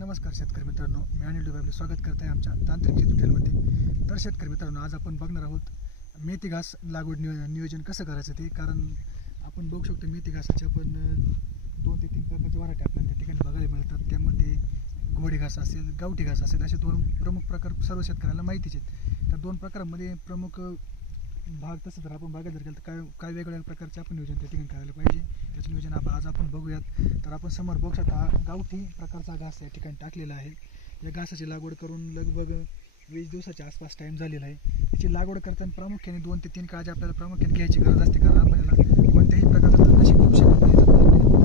नमस्कार शेतकरी मित्रांनो, मी अनिल डुबे आपले स्वागत करत आहे आमच्या तांत्रिक शेती ट्युटोरियलमध्ये। तर शेतकरी मित्रांनो, आज आपण बघणार आहोत मेथी घास लागवड नियोजन कसं करायचं ते। कारण आपण बघू शकतो मेथी घासाचे आपण 2 ते 3 प्रकारचे व्हरायटी आपल्याला त्या ठिकाणी बघायला मिळतात। त्यामध्ये घोडे घास असेल, गावठी घास असेल, असे 2 प्रमुख प्रकार सर्व शेतकऱ्यांना माहितीच आहेत। त्या 2 प्रकारांमध्ये प्रमुख भाग तसं जर आपण बघायला गेलं तर काय वेगवेगळ्या प्रकारचे आपण नियोजन त्या ठिकाणी करायला पाहिजे, त्याचं नियोजन आज आपण बघूयात। तर आपण समोर बघू शकता गावठी प्रकारचा घास या ठिकाणी टाकलेला आहे। या घासाची लागवड करून लगभग 20 दिवसाच्या आसपास टाईम झालेला आहे। त्याची लागवड करताना प्रामुख्याने 2 ते 3 काळजी आपल्याला प्रामुख्याने घ्यायची गरज असते, कारण आपण याला कोणत्याही प्रकारचं तणनाशक देऊ शकत नाही। तर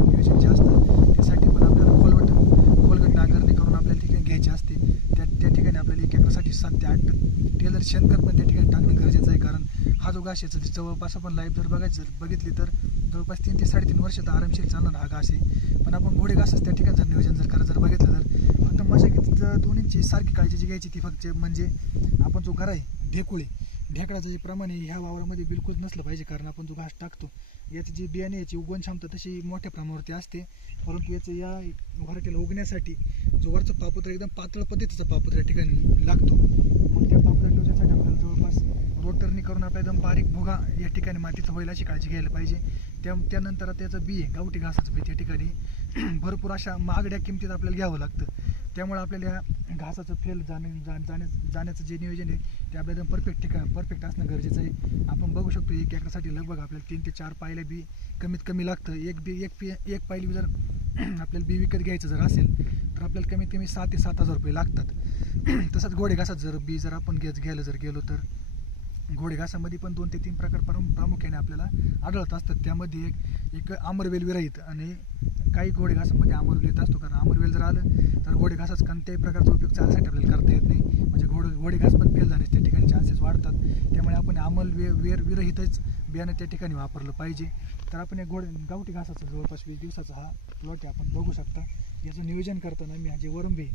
नियोजन जे असतं त्यासाठी पण आपल्याला खोलगट नांगरणी करून आपल्याला ठिकाणी घ्यायची असते। त्या ठिकाणी आपल्याला 1 एकरासाठी 7 ते 8 टेलर शेणखत पण त्या ठिकाणी टाकणं गरजेचं आहे। कारण हा जो घास आहे जवळपास आपण लाईफ जर बघितली तर जवळपास 3 ते 3.5 वर्ष तर आरामशीर चालणार हा घास आहे। पण आपण घोडे घासच त्या ठिकाणी जर नियोजन जर बघितलं तर फक्त मशागतीचं दोन्हींची सारखी काळजी जी घ्यायची ती फक्त म्हणजे आपण जो घर आहे ढेकळाचं जे प्रमाण आहे ह्या वावरामध्ये बिलकुल नसलं पाहिजे। कारण आपण जो घास टाकतो याची जी बियाणे याची उगवण क्षमता तशी मोठ्या प्रमाणावरती असते, परंतु याचं या व्हरायटीला उगण्यासाठी जो वरचा पापुत्रा एकदम पातळ पद्धतीचा पापुत्रा या ठिकाणी लागतो। मग त्या पापुत्रा नियोजनासाठी आपल्याला जवळपास रोटरनी करून आपल्या एकदम बारीक भुगा या ठिकाणी मातीचा होईल अशी काळजी घ्यायला पाहिजे। त्यानंतर त्याचं बी गावठी घासाचं बी त्या ठिकाणी भरपूर अशा महागड्या किमतीत आपल्याला घ्यावं लागतं। त्यामुळे आपल्याला या घासाचं फेल जाण्याचं जे नियोजन आहे ते आपल्याला एकदम परफेक्ट असणं गरजेचं आहे। आपण बघू शकतो 1 एकरासाठी लगभग आपल्याला 3 ते 4 पायल्या बी कमीत कमी लागतं। एक पायली जर आपल्याला बी विकत घ्यायचं जर असेल तर आपल्याला कमीत कमी 6 ते 7 हजार रुपये लागतात। तसंच घोडे घासात जर बी जर आपण घ्यायला जर गेलो तर घोडे घासामध्ये पण 2 ते 3 प्रकार प्रामुख्याने आपल्याला आढळत असतात। त्यामध्ये एक आमरवेल विरहित आणि काही घोडे घासामध्ये आमरवेल येत असतो। कारण आमरवेल जर आलं तर घोडे घासाच कोणत्याही प्रकारचा उपयोग चालण्यासाठी आपल्याला करता येत नाही, म्हणजे घोडे घास पण फेल जाण्याचे त्या ठिकाणी चान्सेस वाढतात। त्यामुळे आपण विरहितच बियाणं त्या ठिकाणी वापरलं पाहिजे। तर आपण एक गावठी घासाचा जवळपास 20 दिवसाचा हा प्लॉट आपण बघू शकता। याचं नियोजन करताना मी जे वरंबे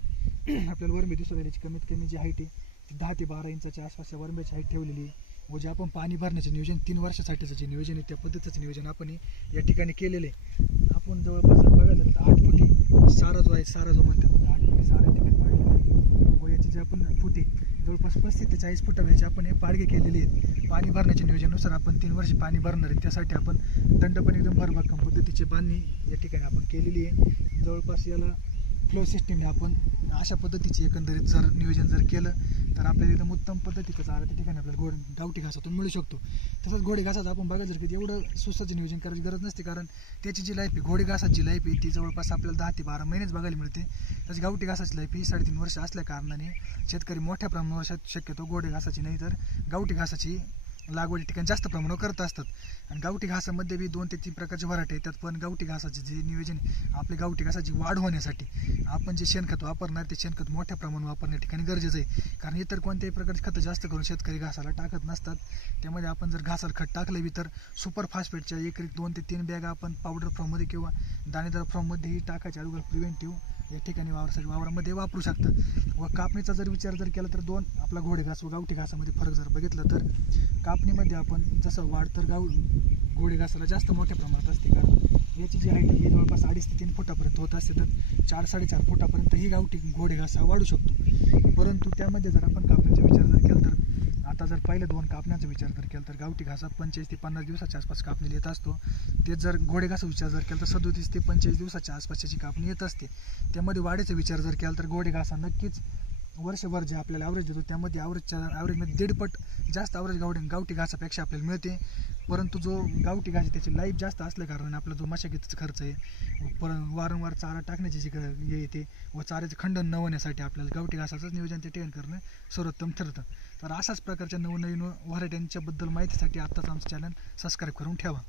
आपल्याला वरंबे दिसून राहिल्याची कमीत कमी जी हाईट आहे 10 ते 12 इंचाच्या आसपास वरंब्याची हाईट ठेवलेली आहे। व जे आपण पाणी भरण्याचे नियोजन 3 वर्षासाठीचं जे नियोजन आहे त्या पद्धतीचं नियोजन आपण या ठिकाणी केलेलं आहे। आपण जवळपास जर बघायला तर 8 फुटी सारा जो म्हणतात 8 फुटी सारा या ठिकाणी पाडलेला आहे। व याचे जे आपण फुटे जवळपास 35 ते 40 फुटाचे आपण हे पाडगे केलेले आहेत। पाणी भरण्याच्या नियोजनानुसार आपण 3 वर्ष पाणी भरणार आहे, त्यासाठी आपण दंड पण एकदम भरभक्कम पद्धतीची बांधणी या ठिकाणी आपण केलेली आहे। जवळपास याला फ्लो सिस्टीमने आपण अशा पद्धतीची एकंदरीत जर नियोजन जर केलं तर आपल्याला एकदम उत्तम पद्धतीचं चारा त्या ठिकाणी आपल्याला गावठी घासातून मिळू शकतो। तसंच घोडे घासाचं आपण बघायचं की एवढं सुसाचं नियोजन करायची गरज नसते, कारण त्याची जी लाईफ आहे घोडे घासाची लाईफ आहे ती जवळपास आपल्याला 10 ते 12 महिनेच बघायला मिळते। त्याची गावठी घासाची लाईफ ही 3.5 वर्ष असल्या कारणाने शेतकरी मोठ्या प्रमाणावर शक्यतो घोडे घासाची नाही तर गावठी घासाची लागवड ठिकाणी जास्त प्रमाणावर करत असतात। आणि गावठी घासामध्ये बी 2 ते 3 प्रकारचे व्हरायटी येतात, पण गावठी घासाचे जे नियोजन आपल्या गावठी घासाची वाढ होण्यासाठी आपण जे शेणखत वापरणार ते शेणखत मोठ्या प्रमाणात वापरणे ठिकाणी गरजेचं आहे। कारण इतर कोणत्याही प्रकारचे खतं जास्त करून शेतकरी घासाला टाकत नसतात। त्यामध्ये आपण जर घासाला खत टाकलं बी तर सुपर फॉस्फेटच्या एकरी 2 ते 3 बॅगा आपण पावडर फॉर्ममध्ये किंवा दाणेदार फॉर्ममध्येही टाकायच्या अगोदर प्रिव्हेंटिव्ह या ठिकाणी वावरामध्ये वापरू शकतात। व कापणीचा जर विचार जर केला तर आपला घोडे घास व गावठी घासामध्ये फरक जर बघितला तर कापणीमध्ये आपण जसं वाढ तर घोडे घासाला जास्त मोठ्या प्रमाणात असते, कारण याची जी हाईट ही जवळपास 2.5 ते 3 फुटापर्यंत होत असते, तर 4-4.5 फुटापर्यंत ही गावठी घोडे घास हा वाढू शकतो। परंतु त्यामध्ये जर आपण कापणीचा विचार जर केला तर आता जर पहिल्या 2 कापण्याचा विचार जर केला तर गावठी घासा 25 ते 50 दिवसाच्या आसपास कापणी येत असतो। तेच जर घोडे घासा विचार जर केला तर 37 ते 45 दिवसाच्या आसपास त्याची कापणी येत असते। त्यामध्ये वाढीचा विचार जर केला तर घोडे घासा नक्कीच वर्षभर जे आपल्याला ॲव्हरेज देतो त्यामध्ये ॲव्हरेजमध्ये 1.5 पट जास्त ॲव्हरेज गावठी घासापेक्षा आपल्याला मिळते। परंतु जो गावठी घास आहे त्याची लाईफ जास्त असल्या कारणाने आपला जो मशागतीचा खर्च आहे वारंवार चारा टाकण्याची जी हे येते व चाऱ्याचं खंडन न होण्यासाठी आपल्याला गावठी घासाचंच नियोजन ते ठिकाणी करणं सर्वोत्तम ठरतं। तर अशाच प्रकारच्या नवनवीन व्हरायट्यांच्याबद्दल माहितीसाठी आत्ताच आमचं चॅनल सबस्क्राईब करून ठेवा।